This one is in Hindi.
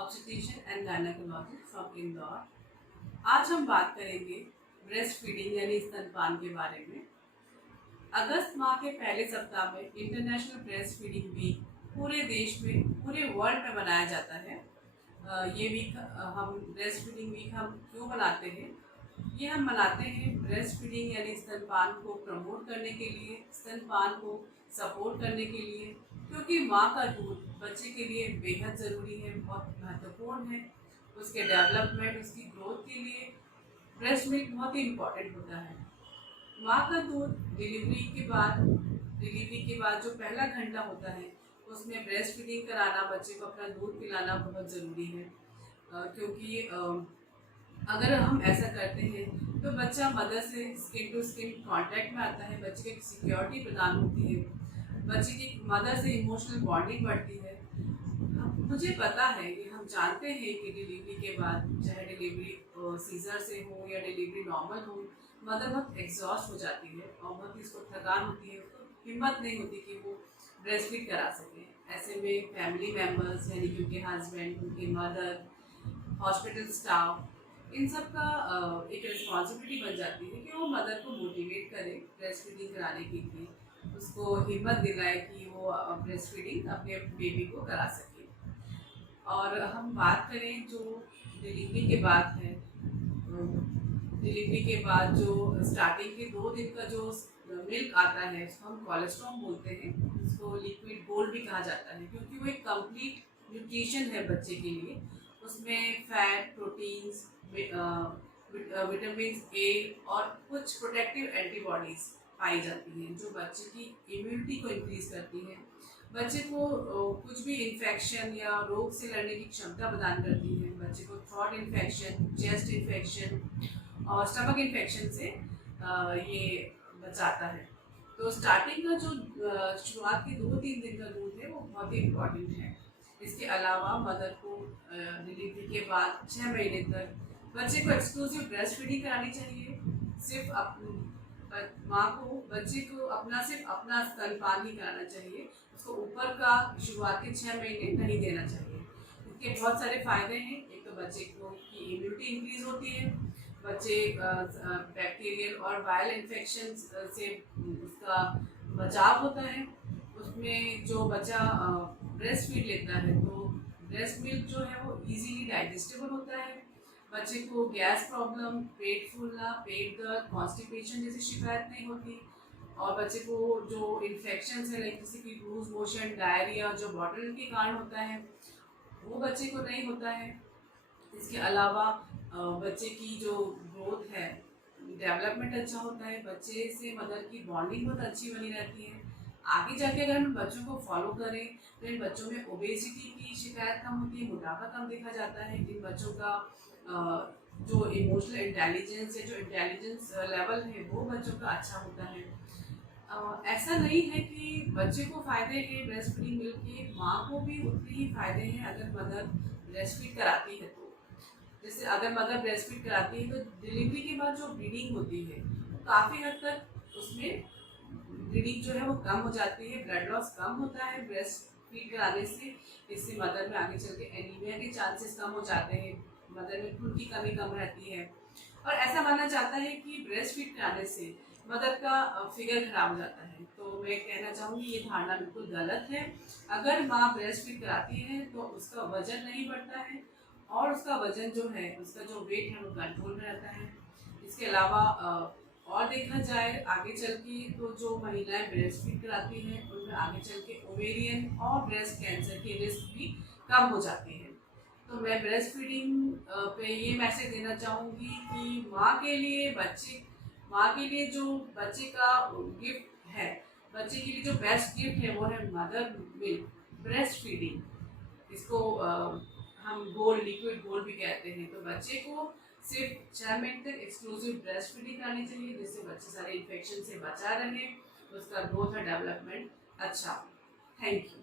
Obstetrician and gynaecology from Indore. आज हम बात करेंगे ब्रेस्ट फीडिंग यानी स्तनपान के बारे में। अगस्त माह के पहले सप्ताह में इंटरनेशनल ब्रेस्ट फीडिंग वीक पूरे देश में, पूरे वर्ल्ड में मनाया जाता है। ये वीक हम ब्रेस्ट फीडिंग वीक हम क्यों मनाते हैं? ये हम मनाते हैं ब्रेस्ट फीडिंग यानी स्तनपान को प्रमोट करने के लिए, स्तनपान को सपोर्ट करने के लिए, क्योंकि माँ का दूध बच्चे के लिए बेहद ज़रूरी है, बहुत महत्वपूर्ण है। उसके डेवलपमेंट, उसकी ग्रोथ के लिए ब्रेस्ट मिल्क बहुत ही इम्पॉर्टेंट होता है। माँ का दूध डिलीवरी के बाद जो पहला घंटा होता है उसमें ब्रेस्ट फीडिंग कराना, बच्चे को अपना दूध पिलाना बहुत ज़रूरी है। क्योंकि अगर हम ऐसा करते हैं तो बच्चा मदर से स्किन टू स्किन कांटेक्ट में आता है, बच्चे की सिक्योरिटी प्रदान होती है, बच्चे की मदर से इमोशनल बॉन्डिंग बढ़ती है। मुझे पता है कि हम जानते हैं कि डिलीवरी के बाद, चाहे डिलीवरी सीजर से हो या डिलीवरी नॉर्मल हो, मदर बहुत एग्जॉस्ट हो जाती है और बहुत ही उसको थकान होती है, उसको हिम्मत नहीं होती कि वो ब्रेस्ट फीड करा सके। ऐसे में फैमिली मेम्बर्स यानी कि उनके हस्बैंड, उनकी मदर, हॉस्पिटल स्टाफ, इन सब का एक रिस्पॉन्सिबिलिटी बन जाती है कि वो मदर को मोटिवेट करे ब्रेस्ट फीडिंग कराने के लिए, उसको हिम्मत दिलाए कि वो ब्रेस्ट फीडिंग अपने बेबी को करा सके। और हम बात करें जो डिलीवरी के बाद है, डिलीवरी के बाद जो स्टार्टिंग के 2 दिन का जो मिल्क आता है उसको हम कोलेस्ट्रॉल बोलते हैं, उसको लिक्विड गोल्ड भी कहा जाता है, क्योंकि वो एक कंप्लीट न्यूट्रिशन है बच्चे के लिए। उसमें फैट, प्रोटीन्स, विटामिन ए और कुछ प्रोटेक्टिव एंटीबॉडीज़ पाई जाती हैं जो बच्चे की इम्यूनिटी को इंक्रीज करती हैं, बच्चे को कुछ भी इन्फेक्शन या रोग से लड़ने की क्षमता प्रदान करती है, बच्चे को थ्रोट इन्फेक्शन, चेस्ट इन्फेक्शन और स्टमक इन्फेक्शन से ये बचाता है। तो स्टार्टिंग का जो शुरुआत के 2-3 दिन का दूध है वो बहुत ही इम्पॉर्टेंट है। इसके अलावा मदर को डिलीवरी के बाद 6 महीने तक बच्चे को एक्सक्लूसिव ब्रेस्ट फीडिंग करानी चाहिए। सिर्फ माँ को, बच्चे को सिर्फ अपना स्तनपान ही कराना चाहिए, उसको ऊपर का शुरुआत के 6 महीने नहीं देना चाहिए। इसके बहुत सारे फायदे हैं। एक तो बच्चे को की इम्यूनिटी इंक्रीज होती है, बच्चे बैक्टीरियल और वायरल इन्फेक्शन से उसका बचाव होता है। उसमें जो बच्चा ब्रेस्ट फीड लेता है तो ब्रेस्ट मिल्क जो है वो इजीली डाइजेस्टेबल होता है, बच्चे को गैस प्रॉब्लम, पेट फूलना, पेट दर्द, कॉन्स्टिपेशन जैसी शिकायत नहीं होती, और बच्चे को जो इन्फेक्शन है लाइक जैसे कि लूज मोशन, डायरिया जो बॉटल के कारण होता है वो बच्चे को नहीं होता है। इसके अलावा बच्चे की जो ग्रोथ है, डेवलपमेंट अच्छा होता है, बच्चे से मदर की बॉन्डिंग बहुत अच्छी बनी रहती है। आगे जाके अगर हम बच्चों को फॉलो करें तो इन बच्चों में ओबेसिटी की शिकायत कम होती है, मोटापा कम देखा जाता है। इन बच्चों का जो इमोशनल इंटेलिजेंस है, जो इंटेलिजेंस लेवल है वो बच्चों का अच्छा होता है। ऐसा नहीं है कि बच्चे को फ़ायदे हैं ब्रेस्ट फीडिंग मिल्क के, माँ को भी उतने ही फ़ायदे हैं अगर मदर ब्रेस्ट फीड कराती है तो। जैसे अगर मदर ब्रेस्ट फीड कराती है तो डिलीवरी के बाद जो ब्लीडिंग होती है काफ़ी हद तक उसमें ब्लीडिंग जो है वो कम हो जाती है, ब्लड लॉस कम होता है ब्रेस्ट फीड कराने से। इससे मदर में आगे चल के एनीमिया के चांसेस कम हो जाते हैं, मदर में खून की कमी कम रहती है। और ऐसा माना जाता है कि ब्रेस्ट फीड कराने से मदर का फिगर खराब हो जाता है। तो मैं कहना चाहूँगी ये धारणा बिल्कुल गलत है। अगर माँ ब्रेस्ट फीड कराती है तो उसका वजन नहीं बढ़ता है, और उसका वजन जो है, उसका जो वेट है वो कंट्रोल में रहता है। इसके अलावा और देखा जाए आगे चल के तो जो महिलाएं ब्रेस्ट फीड कराती हैं उनमें आगे चल के ओवेरियन और ब्रेस्ट कैंसर की रिस्क भी कम हो जाती है। तो मैं ब्रेस्ट फीडिंग पे ये मैसेज देना चाहूँगी कि माँ के लिए जो बच्चे का गिफ्ट है, बच्चे के लिए जो बेस्ट गिफ्ट है वो है मदर मिल्क, ब्रेस्ट फीडिंग। इसको हम गोल्ड, लिक्विड गोल्ड भी कहते हैं। तो बच्चे को सिर्फ 6 महीने तक एक्सक्लूसिव ब्रेस्ट फीडिंग करानी चाहिए, जिससे बच्चे सारे इन्फेक्शन से बचा रहे, उसका ग्रोथ और डेवलपमेंट अच्छा। Thank you.